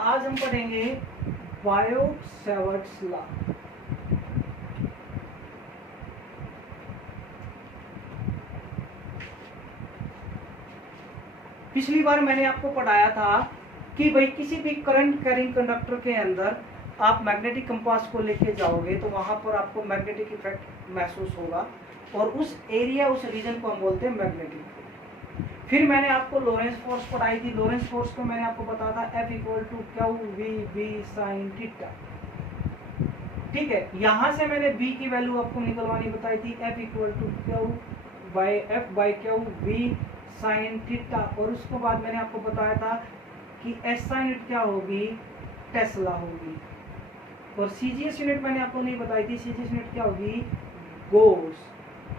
आज हम पढ़ेंगे बायोट-सैवर्ट्स लॉ। पिछली बार मैंने आपको पढ़ाया था कि भाई किसी भी करंट कैरिंग कंडक्टर के अंदर आप मैग्नेटिक कंपास को लेके जाओगे तो वहां पर आपको मैग्नेटिक इफेक्ट महसूस होगा और उस एरिया, उस रीजन को हम बोलते हैं मैग्नेटिक। फिर मैंने आपको लोरेंस फोर्स पढ़ाई थी। लोरेंस फोर्स को मैंने आपको बताया था F equal to Q V B sine theta. ठीक है, यहां से मैंने B की वैल्यू आपको निकलवानी बताई थी, F equal to Q by F by Q V sine theta. और उसके बाद मैंने आपको बताया था कि एस साइन यूनिट क्या होगी, टेस्ला होगी। और सीजीएस यूनिट मैंने आपको नहीं बताई थी, सीजीएस यूनिट क्या होगी, गोस।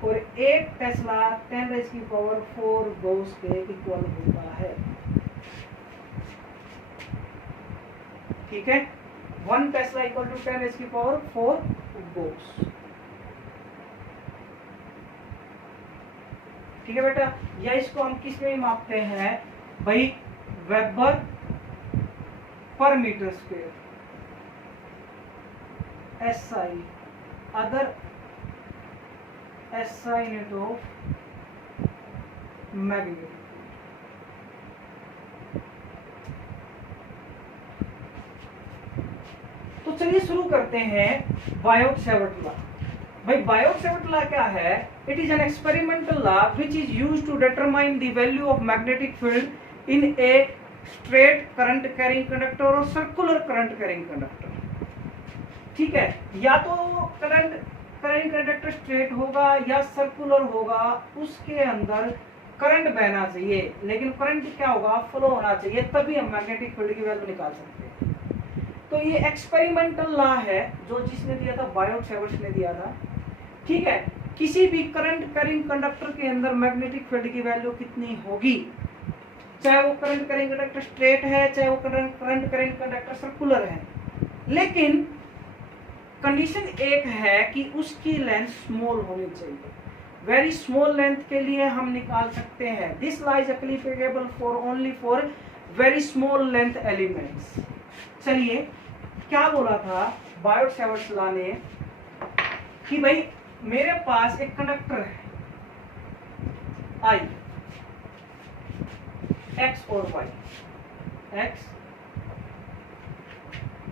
और एक टेस्ला 10⁴ गोस के इक्वल होता है। ठीक है, 1 टेस्ला इक्वल टू 10⁴ गोस। ठीक है बेटा, या इसको हम किस में मापते हैं भाई, weber per metre square, SI, other SI unit of magnetic. तो चलिए शुरू करते हैं बायोट-सैवर्ट लॉ। भाई बायोट-सैवर्ट लॉ क्या है? It is an experimental law which is used to determine the value of magnetic field in a straight current carrying conductor और circular current carrying conductor. ठीक है, या तो करंट कैरिंग कंडक्टर स्ट्रेट होगा या circular होगा, उसके अंदर करंट बहना चाहिए, लेकिन करंट क्या होगा, फ्लो होना चाहिए, तभी हम मैग्नेटिक फील्ड की वैल्यू निकाल सकते हैं। तो ये एक्सपेरिमेंटल लॉ है जो जिसने दिया था, बायोट-सैवर्ट्स ने दिया था। ठीक है, किसी भी करंट कैरिंग कंडक्टर के अंदर मैग्नेटिक फील्ड की वैल्यू कितनी होगी, चाहे वो करंट कैरिंग कंडक्टर स्ट्रेट है, चाहे वो करंट कैरिंग कंडक्टर सर्कुलर है, लेकिन कंडीशन एक है कि उसकी लेंथ स्मॉल होनी चाहिए। वेरी स्मॉल लेंथ के लिए हम निकाल सकते हैं, this law is applicable for only for very small length elements. चलिए, क्या बोला था बायोट-सैवर्ट्स लॉ ने कि भाई मेरे पास एक कंडक्टर है I, X और Y, X,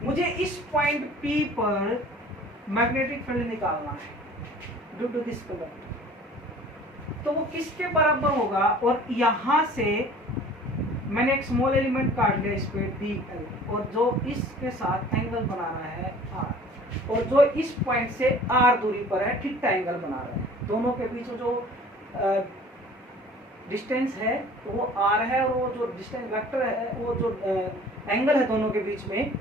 मुझे इस पॉइंट P पर मैग्नेटिक फील्ड निकालना है ड्यू टू दिस कंडक्टर। तो वो किसके बराबर होगा, और यहां से मैंने एक स्मॉल एलिमेंट काट लिया इस पे DL, और जो इसके साथ एंगल बना रहा है R, और जो इस पॉइंट से R दूरी पर है थीटा एंगल बना रहा है। दोनों के बीच जो डिस्टेंस है तो वो R है, और वो जो डिस्टेंस वेक्टर है, वो जो एंगल है दोनों के बीच में,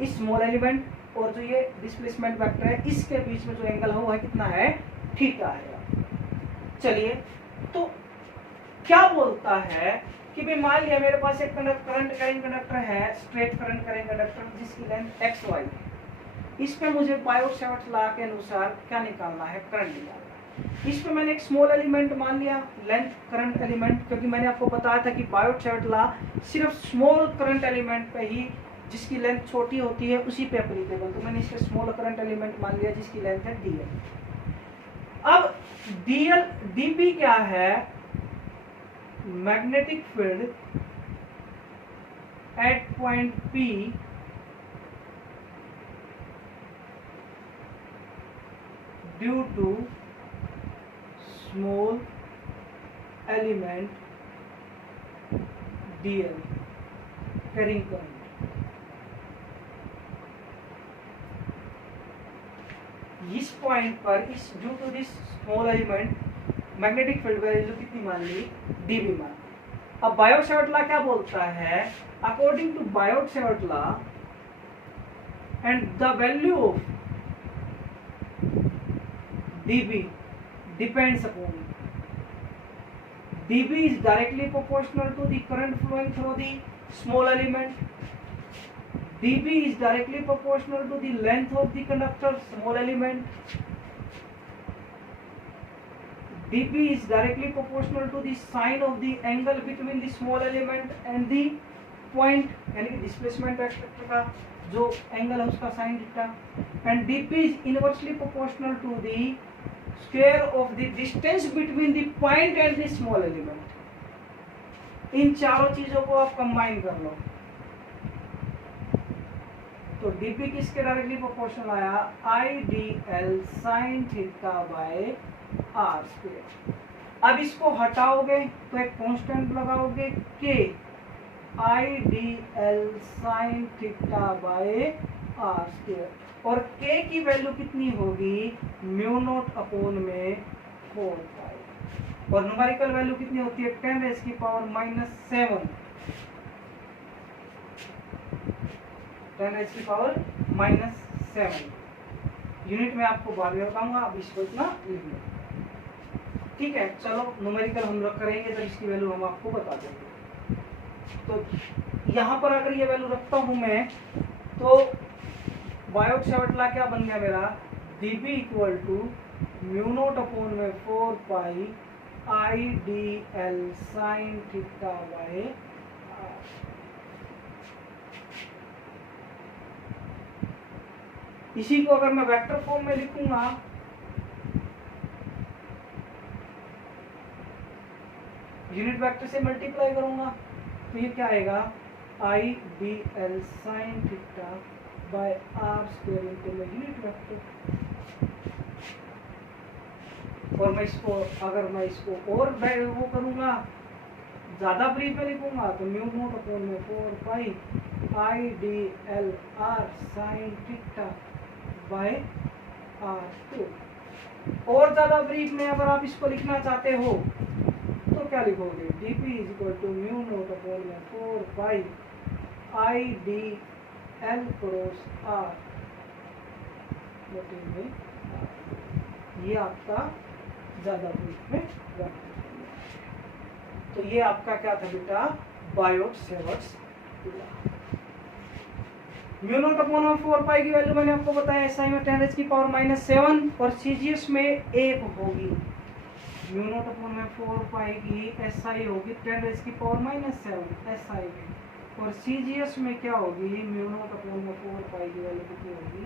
इस स्मॉल एलिमेंट और जो ये डिस्प्लेसमेंट वेक्टर है, इसके बीच में जो एंगल है वो है कितना है, थीटा है। चलिए, तो क्या बोलता है कि भाई मान लिया मेरे पास एक करंट कैरिंग कंडक्टर है, स्ट्रेट करंट कैरिंग कंडक्टर जिसकी लेंथ XY है। इस पे मुझे बायोट-सैवर्ट्स लॉ के अनुसार क्या निकालना है, करंट निकालना है। इस पे मैंने एक स्मॉल एलिमेंट मान लिया, लेंथ करंट एलिमेंट, क्योंकि मैंने आपको बताया था कि बायोट-सैवर्ट्स लॉ सिर्फ स्मॉल करंट एलिमेंट पे ही, जिसकी लेंथ छोटी होती है उसी पे एप्लीकेबल। तो मैंने इसके स्मॉल करंट एलिमेंट मान लिया जिसकी लेंथ है DL। अब DB क्या है, magnetic field at point P due to small element DL carrying current. इस पॉइंट पर, इस due to this small element, magnetic field value कितनी मान ली, DB मान ली। अब बायोट-सैवर्ट्स लॉ क्या बोलता है, according to Biot-Savart's law and the value of DB depends upon, DB is directly proportional to the current flowing through the small element. DB is directly proportional to the length of the conductor, small element. dB is directly proportional to the sine of the angle between the small element and the point यानी कि displacement vector का जो angle है उसका sine theta, and D P is inversely proportional to the square of the distance between the point and the small element. इन चारों चीजों को आप कंबाइन कर लो तो डीपी किसके डायरेक्टली प्रोपोर्शनल आया, I D L sine theta by R square. अब इसको हटाओगे तो एक कांस्टेंट लगाओगे K, I D L sine theta by R square, और के की वैल्यू कितनी होगी, म्यू नॉट अपॉन में 4 पाई, और न्यूमेरिकल वैल्यू कितनी होती है 10 रेज़ की पावर -7, 10 रेज़ की पावर -7। यूनिट में आपको बाद में बताऊंगा, अब इसको इतना लिख लो, ठीक है। चलो न्यूमेरिकल हम लोग करेंगे तो इसकी वैल्यू हम आपको बता देंगे। तो यहाँ पर अगर ये वैल्यू रखता हूँ मैं तो बायोट-सैवर्ट क्या बन गया मेरा, dB equal to mu not upon में 4 pi I D L sine theta by R. इसी को अगर मैं वेक्टर फॉर्म में लिखूंगा यूनिट वेक्टर से मल्टीप्लाई करूंगा तो ये क्या आएगा, I D L sine theta by R square into में यूनिट वेक्टर। और मैं इसको अगर मैं इसको और वो करूंगा ज्यादा ब्रीफ में लिखूंगा तो म्यू नॉट अपॉन में 4 pi I D L R sine theta by R square. और ज्यादा ब्रीफ में अगर आप इसको लिखना चाहते हो तो क्या लिखोगे, dP is equal to mu not upon में 4 pi I D L cross R में, ये आपका ज्यादा ब्रीफ में रख। तो ये आपका क्या था बेटा, Biot-Savart law. Mu not upon में 4 पाई की वैल्यू मैंने आपको बताया एसआई में 10 रेज़ की पावर -7 और सीजीएस में 1 होगी। म्यू नॉट अपॉन में 4 पाई की एसआई होगी 10 रेज़ की पावर -7 एसआई में, और सीजीएस में क्या होगी, म्यू नॉट अपॉन में 4 पाई की वैल्यू कितनी होगी